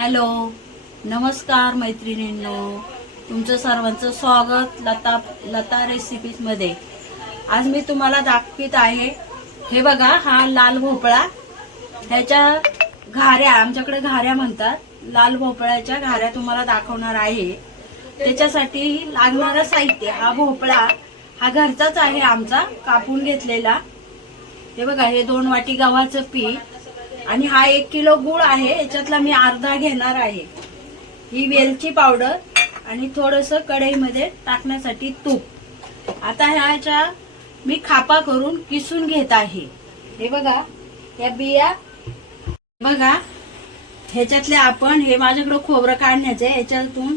Hello नमस्कार मैत्रिणींनो. तुमचं सर्वांचं स्वागत लता लता रेसिपीजमध्ये आज मी तुम्हाला दाखवित आहे हे बघा हा लाल भोपळा. ह्याच्या घाऱ्या आमच्याकडे घाऱ्या म्हणतात. लाल भोपळ्याच्या घाऱ्या तुम्हाला दाखवणार आहे. त्याच्यासाठी लागणारं साहित्य हा भोपळा हा घरचाच आहे आमचा कापून घेतलेला. हे बघा हे दोन वाटी गव्हाचं पीठ आणि हा एक किलो गुळ आहे याच्यातला मी अर्धा घेणार आहे. ही वेलची पावडर आणि थोडस कढईमध्ये टाकण्यासाठी तूप. आता ह्याच्या मी खापा करून किसून घेत आहे. हे बघा या बिया. बघा ह्याच्यातले आपण हे माझ्याकडे खोबरं काढण्याचे ह्याच्यातून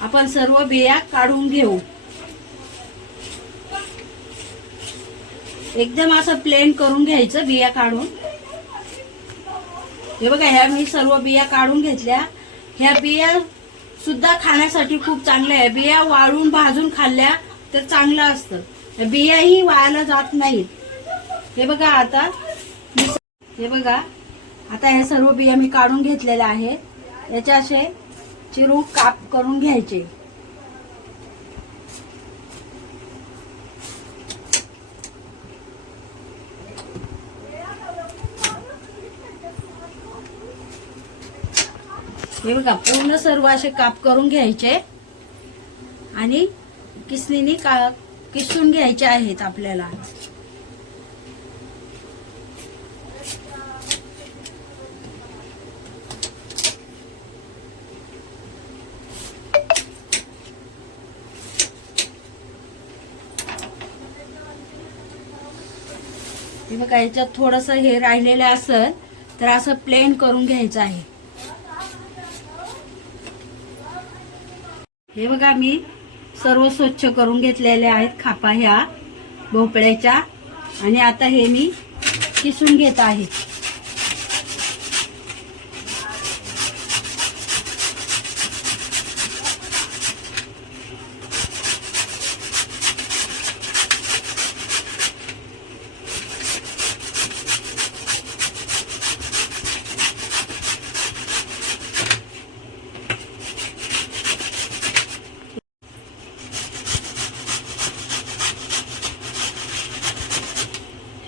आपण सर्व बिया काढून घेऊ. एकदम असं प्लेन करून घ्यायचं बिया काढून. हे बघा ह्या मी सर्व बिया काढून घेतल्या. ह्या बिया सुद्धा खाण्यासाठी खूप चांगल्या आहे बिया वाळून भाजून खाल्ल्या तर चांगलं असतं. बियाही वाळायला जात नाहीत. हे बघा आता. हे बघा. आता हे सर्व बिया मी काढून घेतलेल्या आहेत. याचे असे चिरू काप करून घ्यायचे. हे बघा पूर्ण सर्व असे काप करून घ्यायचे. आणि किसणीने का किसून घ्यायचे आहेत आपल्याला. बघा याच्यात थोडस हे राहिलेलं असेल तर असं प्लेन करून घ्यायचं आहे. हे बघा मी सर्व स्वच्छ करून घेतलेल्या आहेत खापा ह्या भोपळ्याच्या. आणि आता हे मी किसून घेत आहे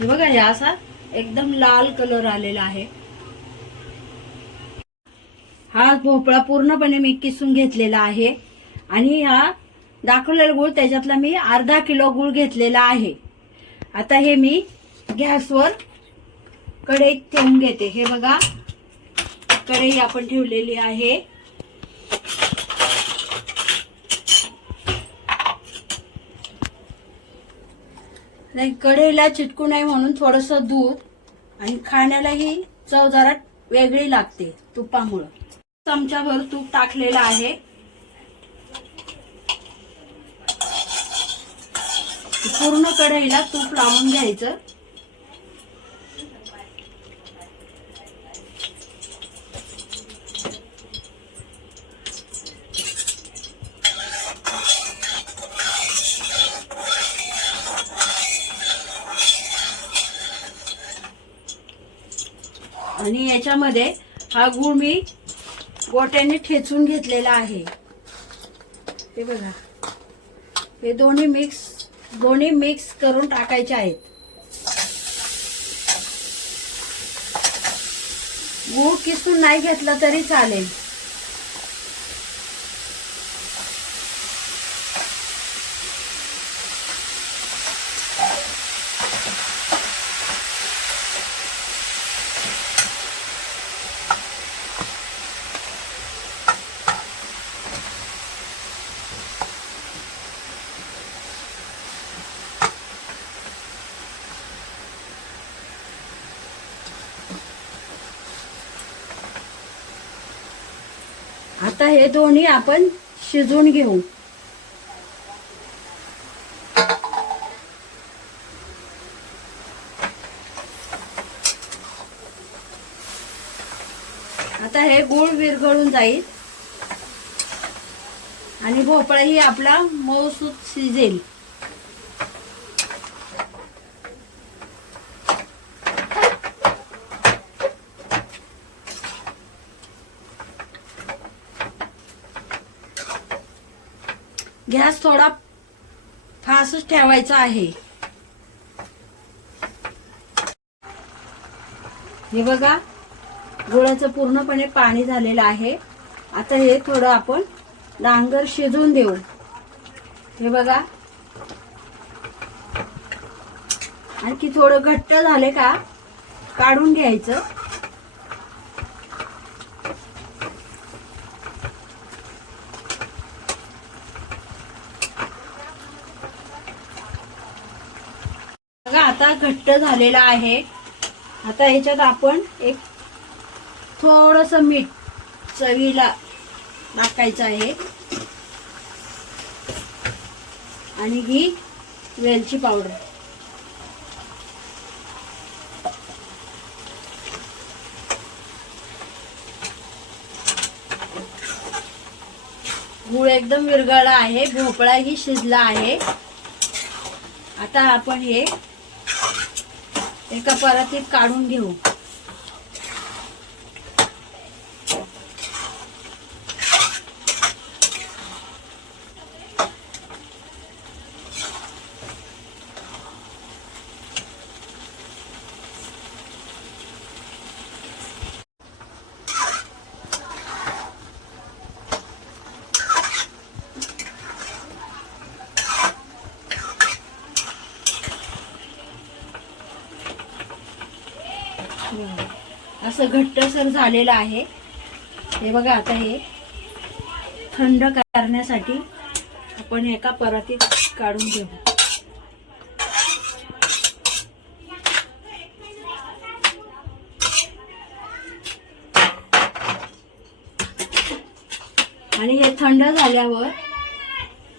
हे बघा हे असा एकदम लाल कलर आलेला आहे. हा भोपळा पूर्णपणे मी किसून घेतलेला आहे. आणि हा दाखवलेला गुळ त्याच्यातला मी अर्धा किलो गुळ घेतलेला आहे. आता हे मी गॅसवर कढईत ठेवून घेते. हे बघा कढई आपण ठेवलेली आहे. नाही कढईला चिटकू नये म्हणून थोडस दूध आणि खाण्यालाही चव जरा वेगळी लागते तुपामुळं. चमचाभर तूप टाकलेलं आहे. पूर्ण कढईला तूप लावून घ्यायचं. आणि याच्यामध्ये हा गूळ मी गोट्याने ठेचून घेतलेला आहे. हे बघा. हे दोन्ही मिक्स दोन्ही मिक्स करून टाकायचे आहेत. गूळ किसून नाही घेतला तरी चालेल. आता हे दोन्ही आपण शिजवून घेऊ. आता हे गुळ विरघळून जाईल. आणि भोपळाही आपला मऊसूत शिजेल. गॅस थोडा फासच ठेवायचा आहे. हे बघा गुळाचं पूर्णपणे पाणी झालेलं आहे. आता हे थोडं आपण डांगर शिजवून देऊ. हे बघा. आणखी थोडं घट्ट झाले का? काढून घ्यायचं बघा आता घट्ट झालेला आहे. आता ह्याच्यात आपण एक थोडस मीठ चवीला टाकायचं आहे. आणि ही वेलची पावडर. गूळ एकदम विरघळला आहे भोपळाही शिजला आहे. आता आपण हे एका परातीत काढून घेऊ. असं घट्टसर झालेलं आहे. हे बघा आता हे थंड करण्यासाठी आपण एका परातीत काढून घेऊ. आणि हे थंड झाल्यावर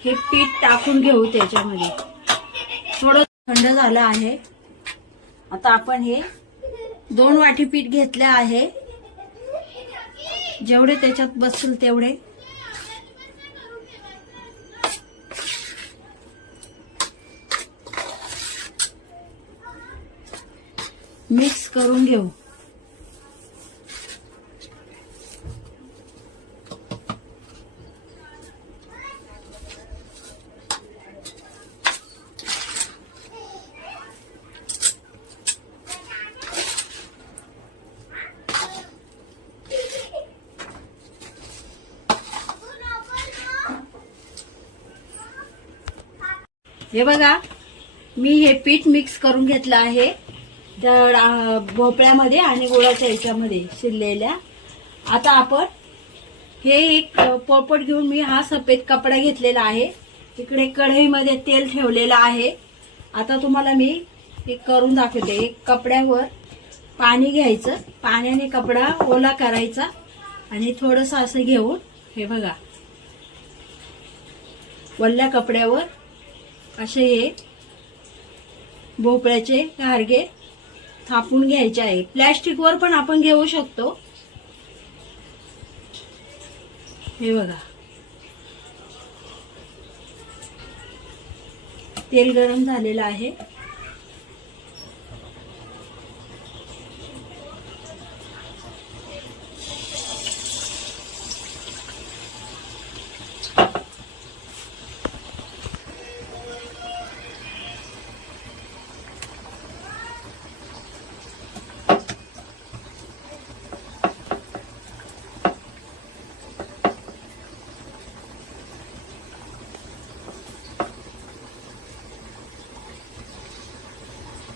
हे पीठ टाकून घेऊ त्याच्यामध्ये. थोडं थंड झालं आहे. आता आपण हे दोन वाटी पीठ घेतले आहे. जेवढे त्याच्यात बसतील तेवढे. मिक्स करून घेऊ. हे बघा मी हे पीठ मिक्स करून घेतलं आहे. तर भोपळ्यामध्ये आणि गुळाच्या याच्यामध्ये शिरलेल्या. आता आपण हे एक पोपट पोळपट घेऊन मी हा सफेद कपडा घेतलेला आहे. इकडे कढईमध्ये तेल ठेवलेलं आहे. आता तुम्हाला मी हे करून दाखवते. एक कपड्यावर पाणी घ्यायचं. पाण्याने कपडा ओला करायचा. आणि थोडंसं असं घेऊन हे बघा. वल्ल्या कपड्यावर असे हे भोपळ्याचे घारगे थापून घ्यायचे आहे. प्लॅस्टिकवर पण आपण घेऊ शकतो. हे बघा. तेल गरम झालेलं आहे.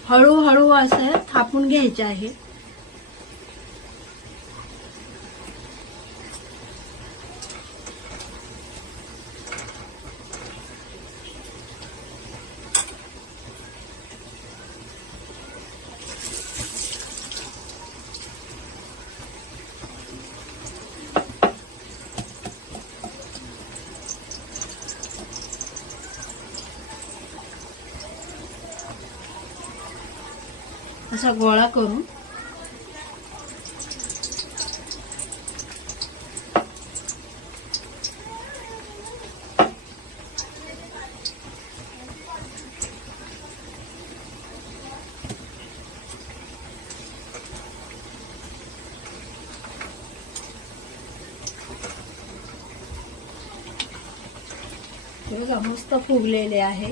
हळूहळू असं थापून घ्यायचे आहे. असा गोळा करून मस्त फुगलेले आहे.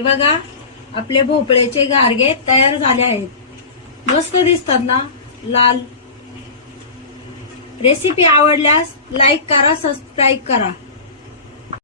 हे बघा आपले भोपळ्याचे गारगे तयार झाले आहेत. मस्त दिसतात ना? लाल. रेसिपी आवडल्यास लाईक करा सबस्क्राईब करा.